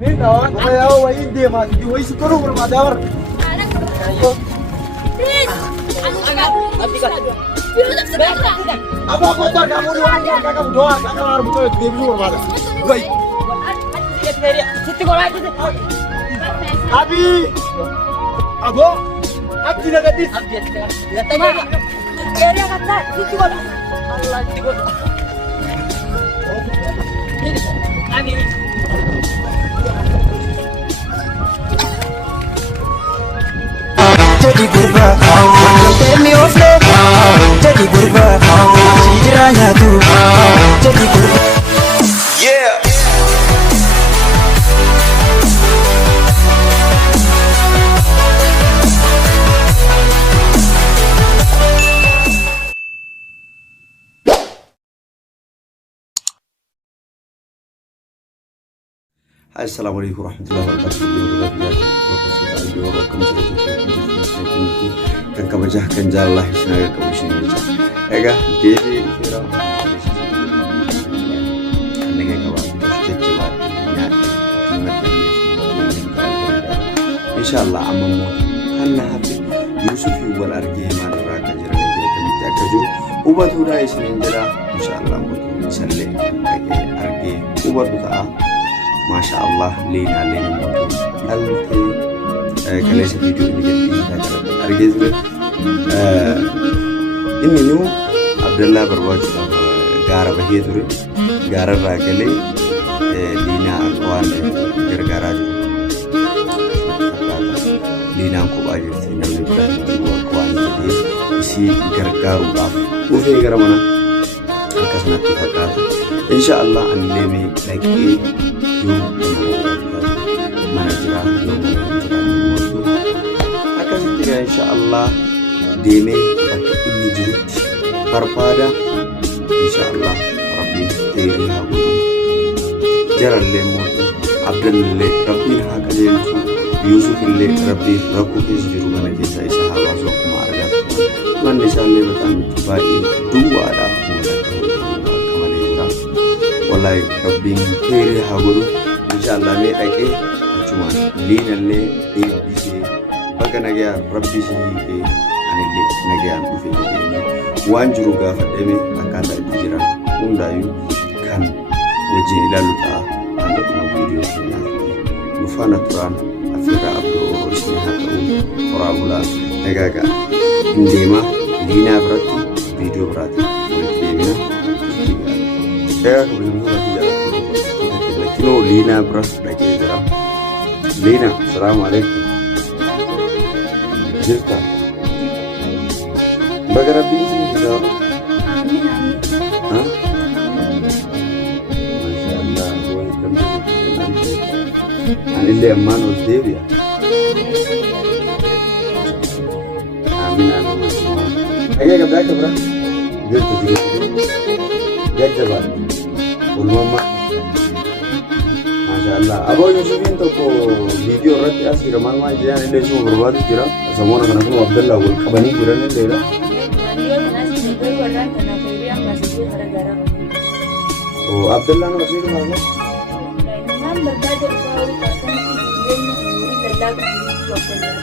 Min kawan, saya wajib dia mati. Dia wajib sekolah bermadar. Apa kotor kamu doang? Kamu doang. Kamu harus betul dia dulu bermadar. Baik. Abi, abo, ab tidak gadis. Area kata, itu kok. Allah itu. Abi. Jadi kurba, temi oflo. Jadi kurba, hijrahnya tuh. Jadi kurba. Yeah. Assalamualaikum warahmatullahi wabarakatuh. Kan kabajah kan jallah sinaga kabushin meja. Ega devi fira. Nege kawan jejjeba nya Inshallah amamu kanna hafi Yusuf wal arge man raka jira ne kamita kaju ubatu da isnin jira inshallah mutu salle age arge ubatu ta Masya Allah, lina motor. Alte kalian video ini jadi harga ini nu Abdullah berwajib gara bahidur gara ragale lina akwan gara lina ko aje sina akwan isi gargaru ba ufe gara mana akas nanti fakat insyaallah an lemi lagi Insyaallah deme bakka inni jirutti barbaada insyaallah rabbi tayri hagu jaralle mootu abdalle rabbi haqaleelchu yusuf ille rabbi rakku jiru mana keessa isa hawaasa akkuma argatu manni isaallee bataan baay'ee duwwaadha kamale jira wallahi rabbiin tayri hagu insyaallah mee dhaqee achumaan liinallee eebbisee Baga nagaya rabbi sini anille nagayan ufe jedheni waan jiru gaafadhame akkaataa itti jiran hundaayyuu kan wajjin ilaalu ta'a hanga dhuma viidiyoo keenyaatti nu faana turaan affeerraa abdoo isin haa ta'u horaa bulaa nagaagaa hin deema liinaa biratti viidiyoo biraatti walitti deemina egaa kabajamtoota jaallattoota lakkinoo liinaa bira dhaqee jira liina assalaamu alaikum Jirta. Baga rabbi sini kita. Amin amin. Hah? Masya Allah, boy kami Anile amman devi. Amin amin. Ayo kita berapa? Jirta jirta. Jajjaba. Ulmama. Masya Allah. Abo Yusufin to ko video rati asira malma jian ile semua berbuat kira. Semua anak-anak itu Abdullah wal kabani jiran ini dah. Dia nasi sebagai orang karena dia masih gara-gara. Oh Abdullah nu masih mana? Imam berbeda kalau katakan dia ini lelaki itu Abdullah.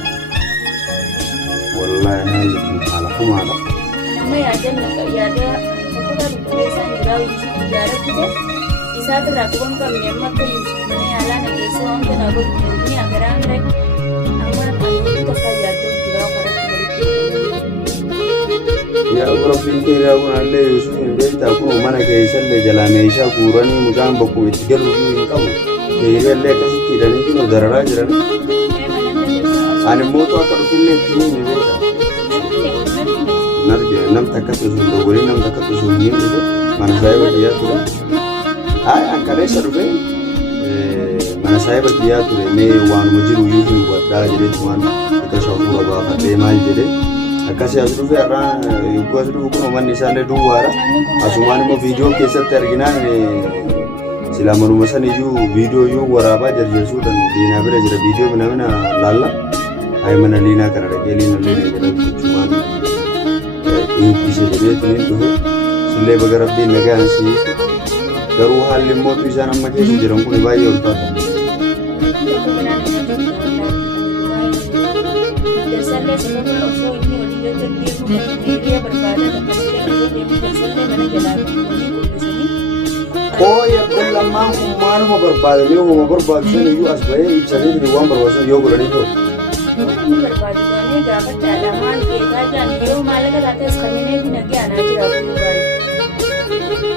Wallahi hal malah kemana? Nama ya ada aku kan biasa jauh di sejarah itu. Bisa terlakukan kami yang mata Yusuf ini ala nak esok kita nak ini agar anda Ya Rabbi kira pun Allah Yusuf ini beta pun mana keisah le jalan Aisha kurani mujam baku itu galu ini kamu kira le kasih tidak ini kino darah jalan ane moto akar file ini nih beta narge nam takat usun dogori nam takat usun ini itu mana saya berdia tuh ay angkare sarve mana saya berdia tuh me wan mujiru yuhin buat dah jadi cuman kita syukur apa mal jadi Akasih asrufi arah, gua asrufi kuno man nisane dua arah. Asuman mo video kesat tergina sila manumasan iju video yu waraba jadi sudah lina bera jadi video mana lala. Ay mana lina karena lina jadi cuman ini bisa jadi itu sila bagarab di negara sih. Garu hal limbo tu sana macam sejarah pun bayi orang tua. Koi Abdullah mang umar mo berbalik, yo mau berbalik sini yo asbay ibsani di uang berwasan yo bulan itu.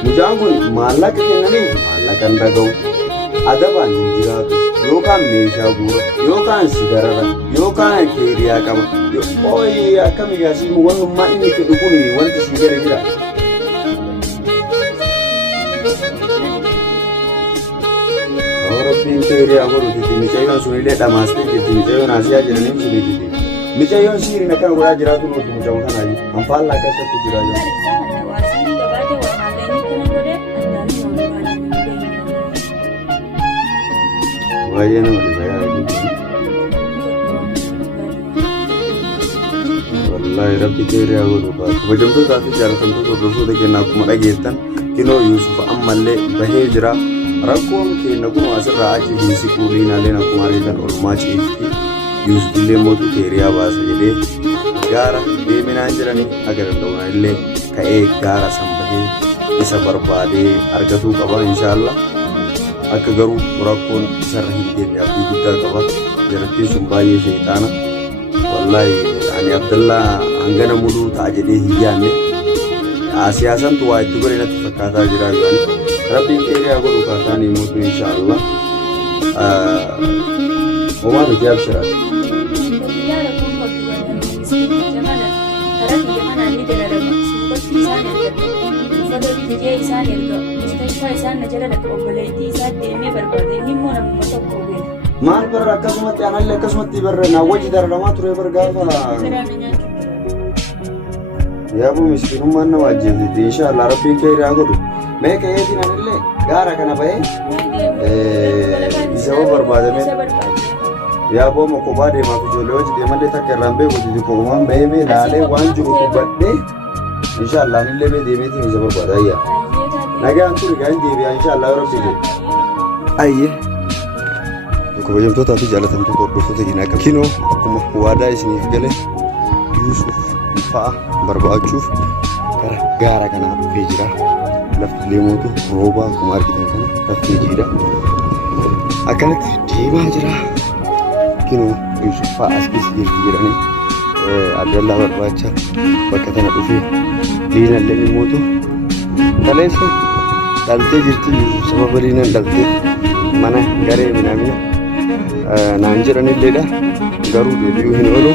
Mujangun malak kenani malak anda kau ada banyak jirat yo kan meja guru yo kan sigara yo kan kiriya kamu yo koi kami kasih muang emak ini kedukuni wanti sigara dia. Pintere agora titi michayon sunile damaste titi michayon asia jirani sunile titi michayon siri na kan gura jiratu no tu jaw kana yi ampal la ka sa tu jirayo waye no baya yi wallahi rabbi tere agora ba bajam to ta jaratan to do de na kuma dage tan kino yusuf amalle bahejra rakkoon keenya kun asirraa achi hiisi kuuliinaalee akkuma argitan olumaa ciifti yuusufillee mootu teeriyaa baasa jedhee gaara deeminaan jiranii aga danda'uun illee ka'ee gaara sanbatee isa barbaadee argatuu qaba inshaallah akka garuu rakkoon isarra hin geenye abdii guddaa qaba jarattiin sun baay'ee sheexaana wallaahi ani abdallaa hangana muluu ta'a jedhee hin yaanne siyaasantu waa itti godhe natti fakkaataa jiraa yoo Rabbi kiriya guru katani mutu insyaallah. Omar jawab syarat. Mal berakas mati anak lekas mati berna wajib darah mati bergafa. Ya bu miskin mana wajib insyaallah Rabbi kiriya guru. Mereka ini nanti gara kana bae isa barbadame ya bo mo ko bade ma fujole wajde mande takarrambe wajde ko man bae me dale wanju ko badde inshallah nille be de meti isa barbadaya naga anturi ganje be inshallah rabbi ayye ko bajam to ta fi jalatan to ko so te gina kino kuma wada isni gale Yusuf fa barbaachuuf gara kana fejira lafti leemotu rooba akkuma argitan kana lafti jiidha akkanatti deemaa jira kinu Yuusuffaa as keessa jirti jedhanii Abdallaa barbaacha bakka tana dhufee liinallee leemotu kaleessa dhaltee jirti sababa liinan dhaltee mana garee minaamina naan jedhanilleedha garuu deebi'uu hin oolu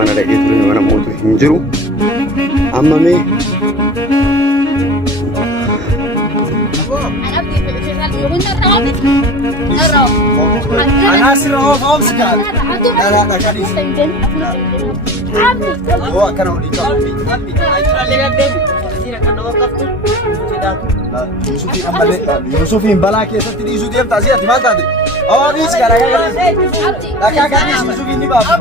mana dhaqee ture mana mootu hin jiru amma mee أنا أسرع هو مسكان لا لا لا كان هو كان هو Yusuf bala keessa tiri Yusuf deemtaa si'atti maal taate? Awwaanis karaa dhagaa kan Yusuf inni baafa.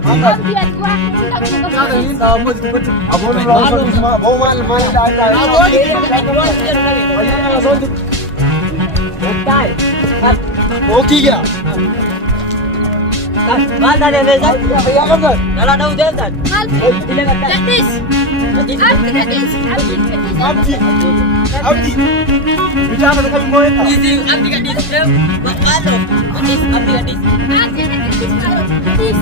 Okiya. Maal taate feesan? Fayyaa qabdan? Dhalaa dha'uu deemtan? Gadis. Abdi. Abdi. Bicara dengan kamu boleh tak? Abdi gadis. Makalo. Gadis. Abdi gadis. Gadis.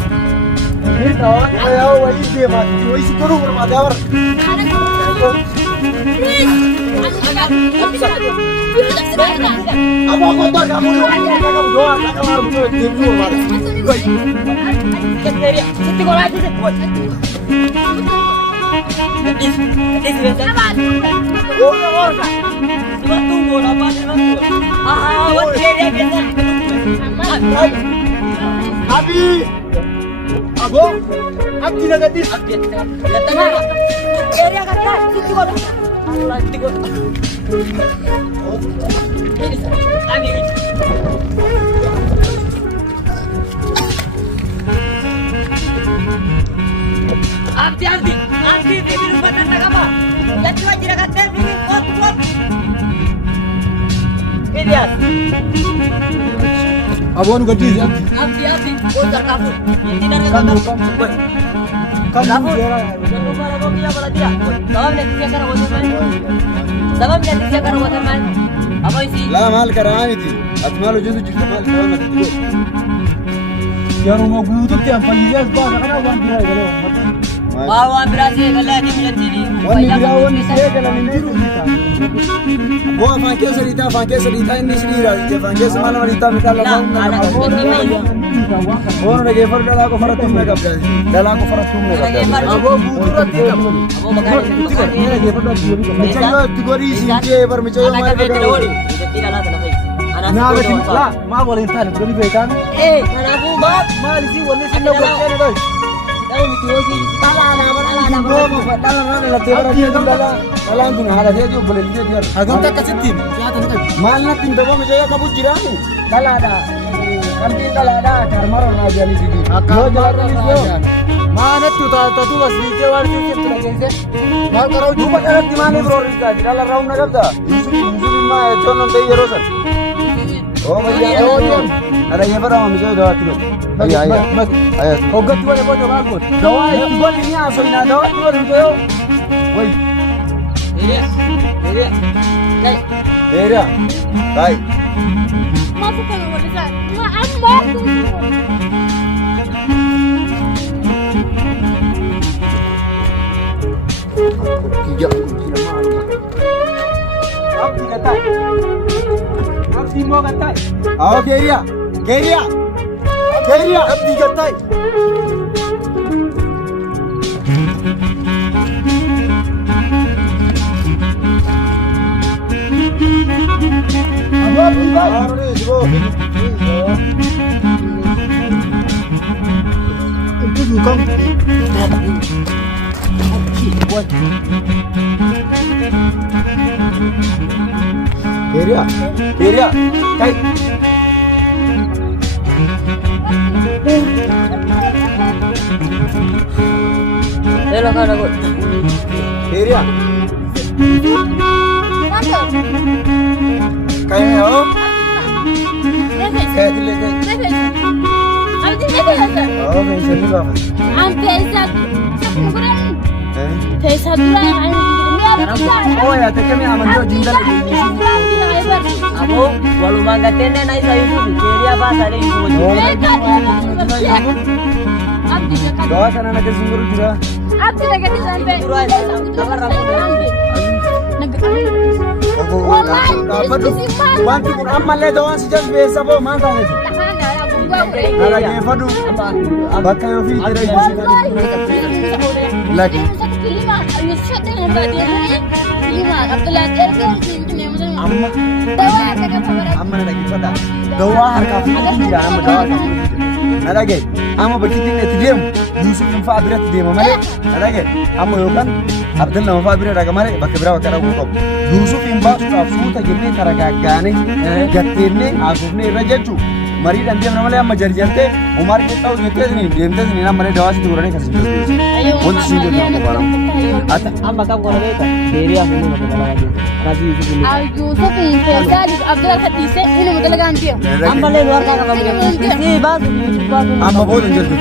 Ini tahu? Saya wajib dia mas. Wajib suruh bermadar. Apa kotor kamu doa? Kamu doa. Kamu doa. Dia bermadar. Baik. Keteria. Siti kolah itu buat. Gadis. Gadis biasa. Oh, orang. Tunggu apa tunggu. Wat dia biasa. Abi. Abo. Abdi nak gadis. Abdi. Datang. Area kata. Situ kau. Allah situ kau. Abi. Abdi. Abdi di rumah nak apa? Jadi wajib kata ini kuat. Ini dia. Abon gadis ya. Abdi, oh terkabur. Ini kan Kan kan. bukan. Boy, Kan kabur. dia. Jangan marah kau kira pada dia. Sabab nanti dia karena waterman. Sabab nanti dia karena waterman. Apa isi? لا مال كرامتي أتماله جزء جزء مال كرامتي يا روما قلوتك يا فليس بعد أنا وان بيراي قالوا Bawa berasi kalau dia menjadi ini. وان بيراي وان سيك أنا من جيرو هو فانكيس ريتا فانكيس ريتا إني سريرا فانكيس مالا ريتا مثال Nah, anak itu ni mayu. هو نجي فرد لا كو فرد توم نجاب لا لا كو فرد توم نجاب أبو بوتو تيجا Aku makan ini. نجي فرد توم ميچايو تقولي سيجي بر ميچايو Anak ماي kita بقى lori. Tidak lah kenapa? Anak Nah, itu لا ما boleh entar begini bekan anak aku bab. ما لسي ولا سي لو كان ده Tahu itu sih. Salah ada Iya. Ogat boleh bodoh bagus. Doa itu boleh ni aso ina doa tu boleh tu. Woi. Ini. Dai. Era. Kai. Masuk ke luar sana. Maaf, bagus. Tiga kira malu. Abdi kata. Abdi mau kata. Oh, Keria. Keria. Keria. Abdi kata. Abdi kata. Itu bukan. Keria. Keria. Kai. Hello kan aku. Keria. Masuk. Kai ho. Nefes. Kai dile kai. Nefes. Abdi nefes. Oh, ben seni bak. Am pesat. Sakun kurang. Eh. Pesat dulu yang Oh ya, tekemi amanjo jindal. Aku walau mangga tenda naik saya itu. Kiri apa ada itu. Doa sana nak sungguh juga. Abdi lagi di sampai. Apa tu? Wanti pun amal le doa sejak biasa bo mantap itu. Nara ke fadu. Bakka yo fi tere yusi tadi. Lagi. Amma. Amma lagi fada. Doa harka fi jira amma doa. Nara ke. Amma begitu ni tidem. Yusuf fa abirat tidem male. Nara ke. Amma yo kan Abdullah fa abirat daga male bakka bira bakka ragu ko. Yusuf imba suta jenne taragagane. Gattenne asufne rajaju. Mari dan dia namanya amma jarjarte Umar kita tahu gitu ni dia ni namanya doa situ urane kasih terus. Untuk sini dia mau barang. Ata Amba kamu kalau itu. Kiri aku mau berjalan lagi. Kasih itu dulu. Yusuf ini pesat. Abdullah Khadijah ini modal ganti. Amba le luar kan kamu. Ini bas Yusuf. amma bodan jardu.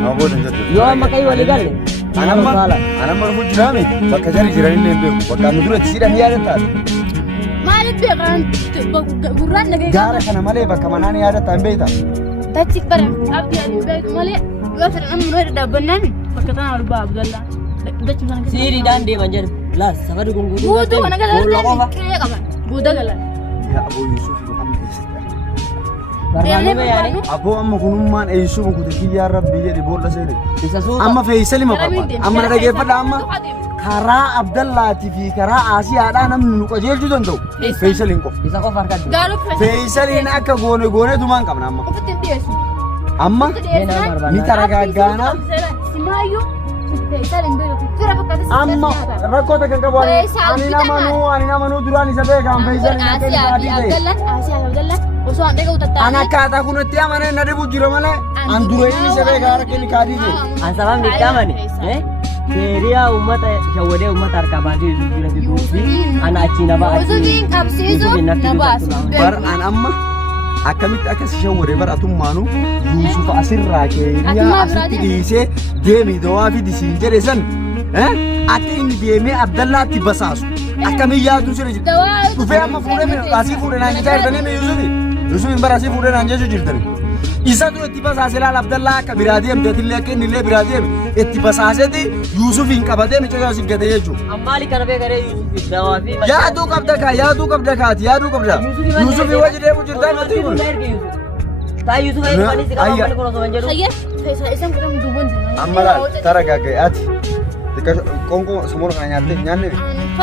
Amma bodan jardu. Yo amba kai wali galle. Anamma rufu jirami bakka jari jirani ne be bakka nudura tisira ni yada ta. Maalif beekan gurraan nagay Gara kana male bakka manani yada ta beeta. Tati bara abdi ali beet male yoo fedhan amma noo dhaabannaan bakka tanaa ol baa Abdullah dachuu sana Siri dan dia manjar. Las sama dukung guru. buutuu kana galarraa kee qaban buuda galan Ya Abu Yusuf amma keessa. Barbaanne be yaani. Abu amma kunummaan eessuuma kutaki ya rabbi jedhi boolla seene. Isa suuta. Amma feeyisali ma qaba. Amma na dhageeffadha amma. Karaa Abdallaati fi karaa Asiyaadhaa namni nu qajeelchuu danda'u. Feeyisaliin qofa. Isa qofa harkatti. gaaluu Feeyisaliin akka goone tumaan qabna amma. ofitti hin dhiyeessu Amma ni taragaaggaana. Simaayyuu feesal hin beeku fira fakkaate Amma rakkoota kan qabu ani namanuu duraan isa beekan feeyisaliin akka inni baadii ta'e. Abdallah osoo an dhaga'u tattaa'e Ana akkaataa kunatti amanee na dhibu jira malee an dura inni isa beekaa harka inni kaadii ta'e. Ansabam dikamani. Kiriya ummata shawwade ummata harka baasee Yusuf bira fiduufi ana achi na ba'a. Yusufiin qabsiisu na baasu. Bar an amma akkamitti akka si shawware baratummaanu Yuusuf asirraa keenya asitti dhiisee deemi dawaa fi disiin jedhe san akka inni deemee Abdallaatti basaasu akkamiin yaadu sirri jirti dhufee amma fuudhee asii fuudhee naan jechaa jirtanii Yuusufin bara asii fuudhee naan jechuu jirtani isa tu itti basaasee laal Abdallaa akka biraa deemteetillee akka inni illee biraa deeme itti basaaseeti Yuusufin qabatee miccaa asii gatee jechuudha. Ammaali kana beekaree Yuusuf dawaa fi yaaduu qabda kaati yaaduu qabda Yuusufin wajji deemu jirtaa miti kun. Taa Yuusuf ayi manis si qaba maali kono soban jedhu. Saya isang kurang dubun. Amma laal tara gagga'e ati qoonqoo samuura kana nyaattee nyaanne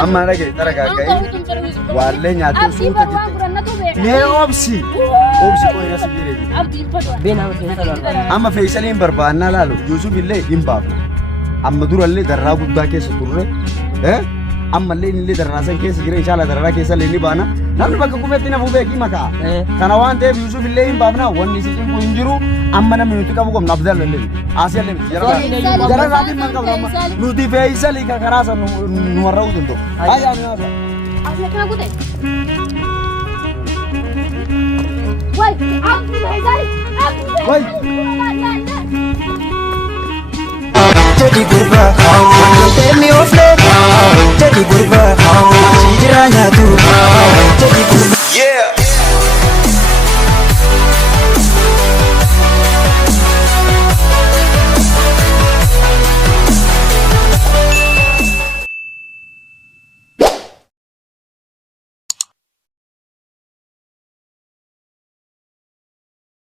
amma dhagaye tara gagga'e waallee nyaattee suuta jirte mee obsi qoyina si jedhee Beenaa keessa lolaa. amma feesaliin barbaannaa laalu Yuusuf illee hin baafu amma durallee darraa guddaa keessa turre ammallee inni darraasan keessa jira inshallah darraa keessa illee ni baana namni bakka kufetti nafu beekii makaa kana waan ta'eef Yuusuf illee hin baafna wanni si cimbu hin jiru amma namni nuti qabu qabna Abdalla illee Asiyaa illee jara raatiin man qabna amma nuti feesalii karaa san nu warra utunto ayyaa nu yaasa Asli kena aku deh. Woi, aku Faisal. Woi. jadi kurba, wantoota inni